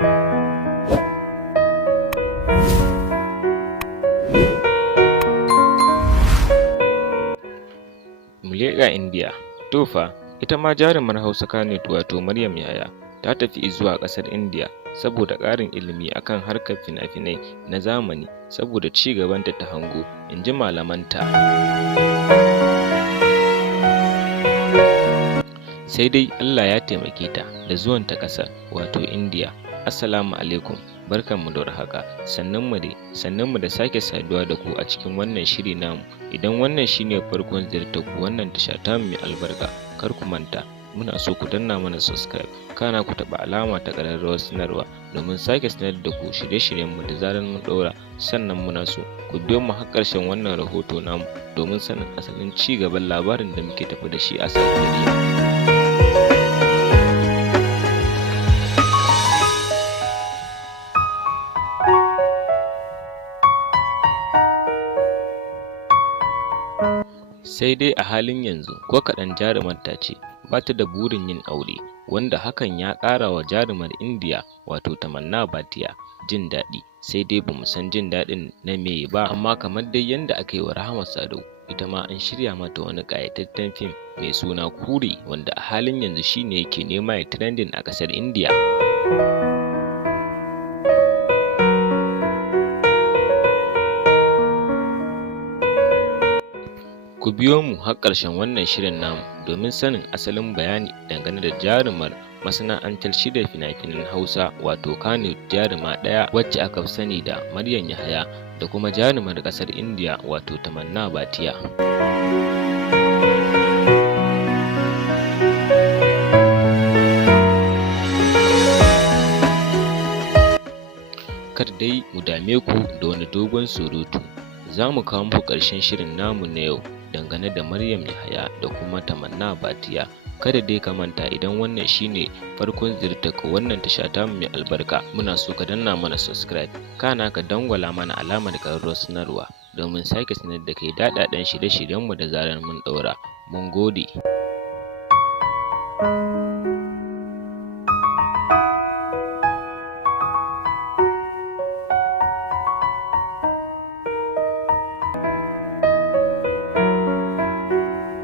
Mu leƙa Indiya. To fa, ita ma jarumar Hausa Kannywood wato Maryam Yahaya ta tafi zuwa ƙasar Indiya saboda ƙarin ilimi akan harkar fina-finai na zamani saboda ci gabanta ta hango, in ji malamanta. Sai dai Allah ya taimake ta da zuwanta ƙasar wato Indiya. Assalamu alaikum, barkanmu da warhaka, sannunmu da sake saduwa da ku a cikin wannan shiri namu. Idan wannan shine farkon ziyartar ku wannan tasha ta mai albarka, kar ku manta muna so ku danna mana subscribe, kana ku taɓa alama ta ƙararrawar sanarwa domin sake sanar da ku shirye-shiryenmu da zarar mun ɗora. Sannan muna so ku biyo mu har ƙarshen wannan rahoto namu domin sanin asalin ci gaban labarin da muke tafi da shi a safiyar yau. Sai dai a halin yanzu ko kaɗan jarumar ta ce ba ta da burin yin aure, wanda hakan ya ƙara wa jarumar Indiya wato Tamannaah Bhatia jin daɗi. Sai dai bamu san jin daɗin na meye ba, amma kamar dai yanda aka yi wa Rahama Sadau, ita ma an shirya mata wani ƙayataccen fim mai suna Kuri, wanda a halin yanzu shine yake nema ya trending a ƙasar Indiya. Ku biyo mu har ƙarshen wannan shirin namu domin sanin asalin bayani dangane da jarumar masana'antar shirya fina-finan Hausa wato Kannywood, jaruma ɗaya wacce aka fi sani da Maryam Yahaya, da kuma jarumar ƙasar Indiya wato Tamannaah Bhatia. Kar dai mu dame ku da wani dogon surutu, za mu kawo muku ƙarshen shirin namu na yau dangane da Maryam Yahaya da kuma Tamannaah Bhatia. Kada dai ka manta, idan wannan shine farkon ziyartar ka wannan tasha ta mai albarka, muna so ka danna mana subscribe, kana ka dangwala mana alamar ƙararrawar sanarwa domin sake sanar da kai daɗaɗɗen shirye-shiryenmu da zarar mun ɗaura. Mun gode.